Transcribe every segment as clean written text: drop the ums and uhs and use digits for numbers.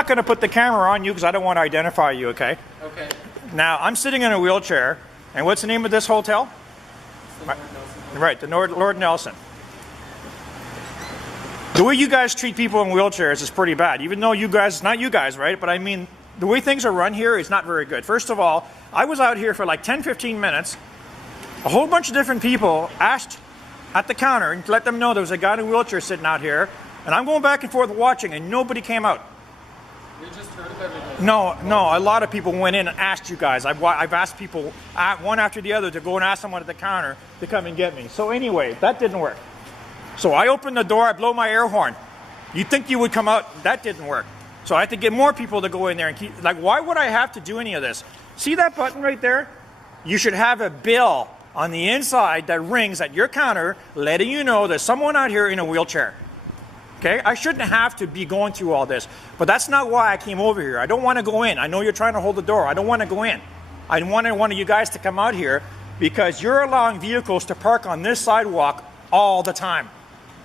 I'm not going to put the camera on you because I don't want to identify you, okay? Okay. Now, I'm sitting in a wheelchair, and what's the name of this hotel? Right, the Lord Nelson. The way you guys treat people in wheelchairs is pretty bad, even though you guys, not you guys, right? But I mean, the way things are run here is not very good. First of all, I was out here for like 10-15 minutes. A whole bunch of different people asked at the counter and let them know there was a guy in a wheelchair sitting out here, and I'm going back and forth watching, and nobody came out. We just heard of everything. No, a lot of people went in and asked you guys. I've asked people one after the other to go and ask someone at the counter to come and get me. So anyway, that didn't work. So I opened the door, I blow my air horn. You'd think you would come out, that didn't work. So I had to get more people to go in there and keep, like, why would I have to do any of this? See that button right there? You should have a bill on the inside that rings at your counter letting you know there's someone out here in a wheelchair. Okay, I shouldn't have to be going through all this, but that's not why I came over here. I don't want to go in. I know you're trying to hold the door. I don't want to go in. I wanted one of you guys to come out here because you're allowing vehicles to park on this sidewalk all the time.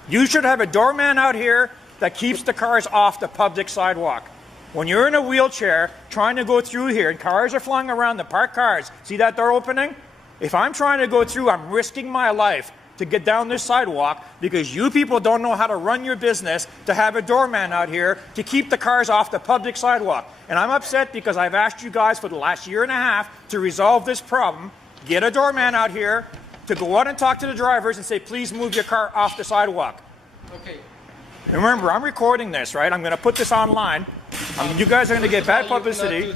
You should have a doorman out here that keeps the cars off the public sidewalk. When you're in a wheelchair trying to go through here and cars are flying around, the parked cars, see that door opening? If I'm trying to go through, I'm risking my life to get down this sidewalk because you people don't know how to run your business to have a doorman out here to keep the cars off the public sidewalk. And I'm upset because I've asked you guys for the last year and a half to resolve this problem. Get a doorman out here to go out and talk to the drivers and say, please move your car off the sidewalk. Okay. And remember, I'm recording this, right? I'm going to put this online. You guys are going to get bad publicity.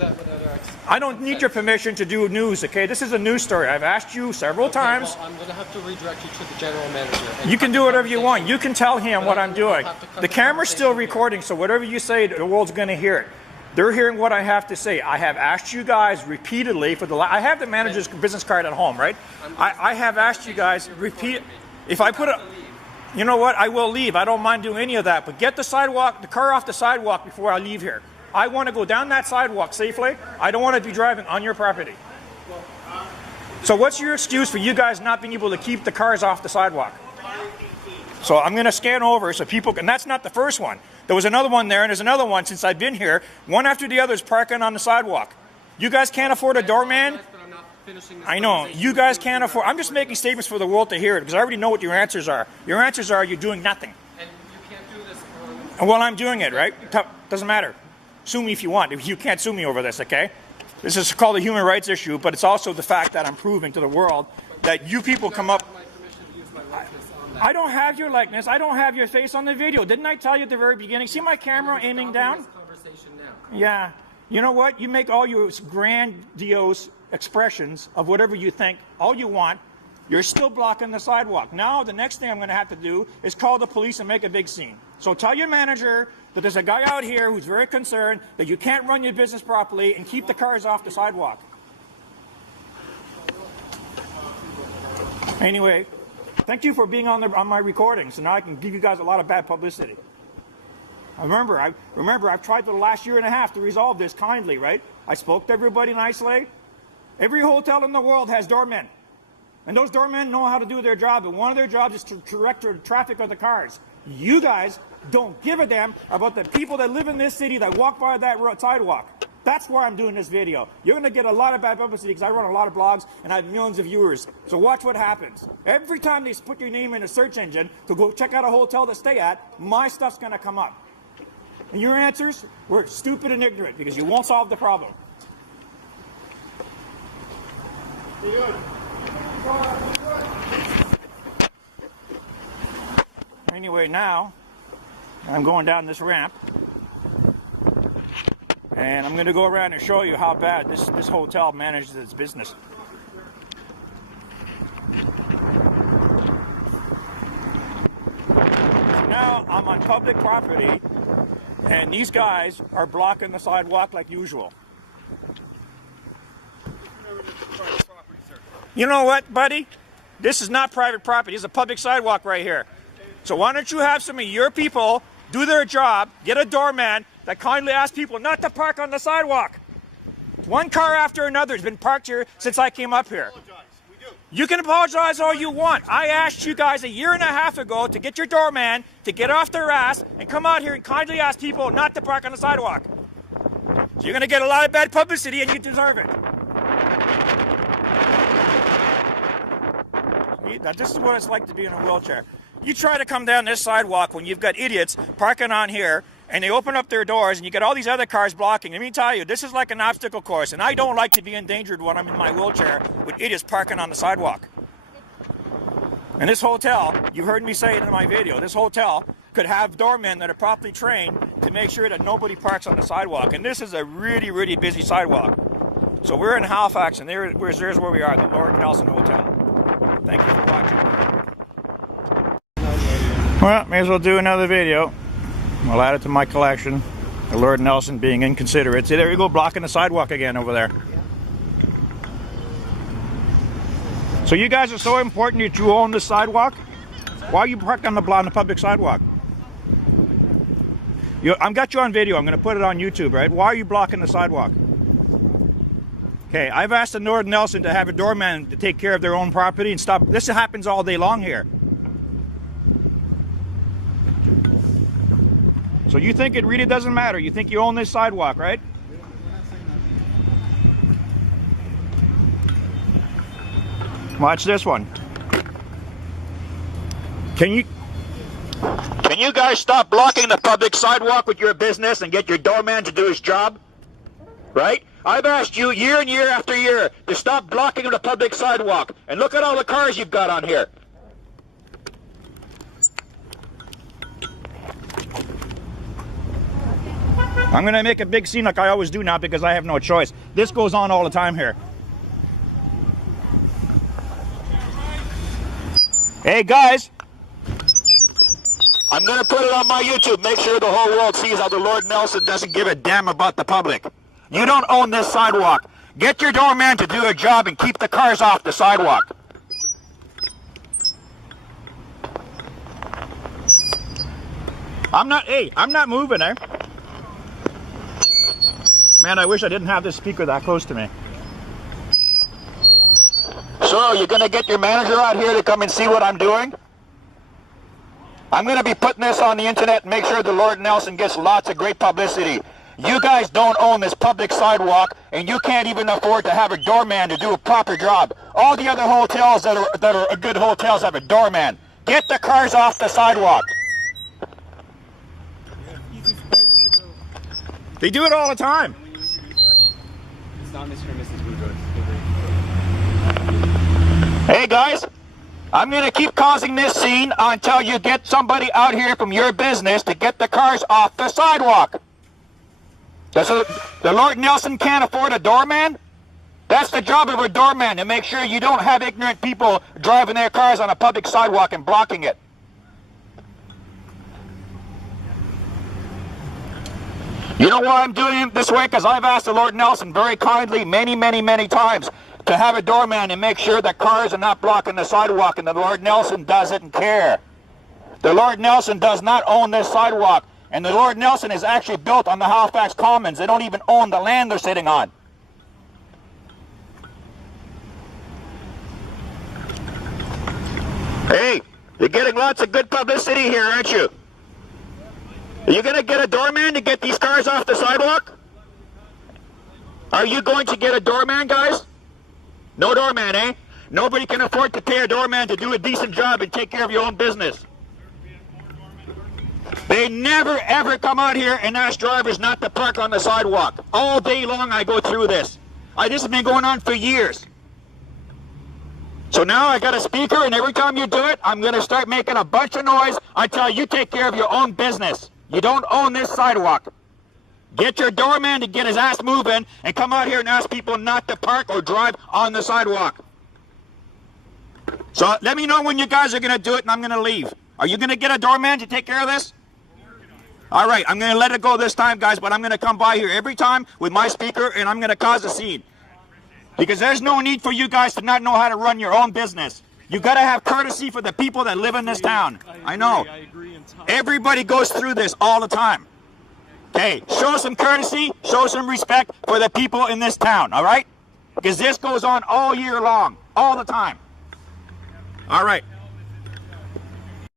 I don't need your permission to do news, okay? This is a news story. I've asked you several times. Well, I'm going to have to redirect you to the general manager. You can do whatever you want. You can tell him what I'm doing. The camera's still recording, so whatever you say, the world's going to hear it. They're hearing what I have to say. I have asked you guys repeatedly for the I have the manager's business card at home, right? I have asked you guys repeat. If I put a, you know what? I will leave. I don't mind doing any of that. But get the car off the sidewalk before I leave here. I want to go down that sidewalk safely. I don't want to be driving on your property. So what's your excuse for you guys not being able to keep the cars off the sidewalk? So I'm going to scan over so people can, and that's not the first one. There was another one there, and there's another one since I've been here. One after the other is parking on the sidewalk. You guys can't afford a doorman? I know. You guys can't afford. I'm just making statements for the world to hear it because I already know what your answers are. Your answers are you're doing nothing. And you can't do this. Well, I'm doing it, right? Doesn't matter. Sue me if you want. You can't sue me over this, okay? This is called a human rights issue, but it's also the fact that I'm proving to the world that you people come up. I don't have your likeness. I don't have your face on the video. Didn't I tell you at the very beginning? See my camera aiming down? Yeah. You know what? You make all your grandiose expressions of whatever you think, all you want. You're still blocking the sidewalk. Now, the next thing I'm going to have to do is call the police and make a big scene. So tell your manager that there's a guy out here who's very concerned that you can't run your business properly and keep the cars off the sidewalk. Anyway, thank you for being on my recording, so now I can give you guys a lot of bad publicity. Remember, I've tried for the last year and a half to resolve this kindly, right? I spoke to everybody nicely. Every hotel in the world has doormen. And those doormen know how to do their job, and one of their jobs is to direct the traffic of the cars. You guys don't give a damn about the people that live in this city that walk by that sidewalk. That's why I'm doing this video. You're going to get a lot of bad publicity because I run a lot of blogs and I have millions of viewers. So watch what happens. Every time they put your name in a search engine to go check out a hotel to stay at, my stuff's going to come up. And your answers were stupid and ignorant because you won't solve the problem. Anyway, now I'm going down this ramp and I'm going to go around and show you how bad this hotel manages its business. Now I'm on public property and these guys are blocking the sidewalk like usual. You know what, buddy? This is not private property. It's a public sidewalk right here. So why don't you have some of your people do their job, get a doorman that kindly asks people not to park on the sidewalk. One car after another has been parked here since I came up here. You can apologize all you want. I asked you guys a year and a half ago to get your doorman to get off their ass and come out here and kindly ask people not to park on the sidewalk. So you're going to get a lot of bad publicity, and you deserve it. See, this is what it's like to be in a wheelchair. You try to come down this sidewalk when you've got idiots parking on here, and they open up their doors, and you get all these other cars blocking. Let me tell you, this is like an obstacle course, and I don't like to be endangered when I'm in my wheelchair with idiots parking on the sidewalk. And this hotel, you heard me say it in my video, this hotel could have doormen that are properly trained to make sure that nobody parks on the sidewalk. And this is a really, really busy sidewalk. So we're in Halifax, and there's where we are, the Lord Nelson Hotel. Thank you for watching. Well, may as well do another video. I'll add it to my collection. The Lord Nelson being inconsiderate. See, there you go, blocking the sidewalk again over there. So you guys are so important that you own this sidewalk? Why are you parked on the public sidewalk? I've got you on video. I'm going to put it on YouTube, right? Why are you blocking the sidewalk? Okay, I've asked the Lord Nelson to have a doorman to take care of their own property and stop. This happens all day long here. So you think it really doesn't matter? You think you own this sidewalk, right? Watch this one. Can you guys stop blocking the public sidewalk with your business and get your doorman to do his job? Right? I've asked you year and year after year to stop blocking the public sidewalk. And look at all the cars you've got on here. I'm going to make a big scene like I always do now because I have no choice. This goes on all the time here. Hey guys, I'm going to put it on my YouTube. Make sure the whole world sees how the Lord Nelson doesn't give a damn about the public. You don't own this sidewalk. Get your doorman to do a job and keep the cars off the sidewalk. I'm not moving there. Man, I wish I didn't have this speaker that close to me. So, you're going to get your manager out here to come and see what I'm doing? I'm going to be putting this on the internet and make sure the Lord Nelson gets lots of great publicity. You guys don't own this public sidewalk, and you can't even afford to have a doorman to do a proper job. All the other hotels that are good hotels have a doorman. Get the cars off the sidewalk. They do it all the time. It's not Mr. and Mrs. Boudreaux. Hey guys, I'm going to keep causing this scene until you get somebody out here from your business to get the cars off the sidewalk. The Lord Nelson can't afford a doorman? That's the job of a doorman, to make sure you don't have ignorant people driving their cars on a public sidewalk and blocking it. You know why I'm doing it this way? Because I've asked the Lord Nelson very kindly many times to have a doorman and make sure that cars are not blocking the sidewalk, and the Lord Nelson doesn't care. The Lord Nelson does not own this sidewalk, and the Lord Nelson is actually built on the Halifax Commons. They don't even own the land they're sitting on. Hey, you're getting lots of good publicity here, aren't you? Are you going to get a doorman to get these cars off the sidewalk? Are you going to get a doorman, guys? No doorman, eh? Nobody can afford to pay a doorman to do a decent job and take care of your own business. They never ever come out here and ask drivers not to park on the sidewalk. All day long I go through this. This has been going on for years. So now I got a speaker, and every time you do it, I'm going to start making a bunch of noise until you take care of your own business. You don't own this sidewalk. Get your doorman to get his ass moving and come out here and ask people not to park or drive on the sidewalk. So let me know when you guys are going to do it, and I'm going to leave. Are you going to get a doorman to take care of this? All right, I'm going to let it go this time, guys, but I'm going to come by here every time with my speaker, and I'm going to cause a scene. Because there's no need for you guys to not know how to run your own business. You got to have courtesy for the people that live in this town. I know. Everybody goes through this all the time. Okay, show some courtesy, show some respect for the people in this town, all right? Because this goes on all year long, all the time. All right.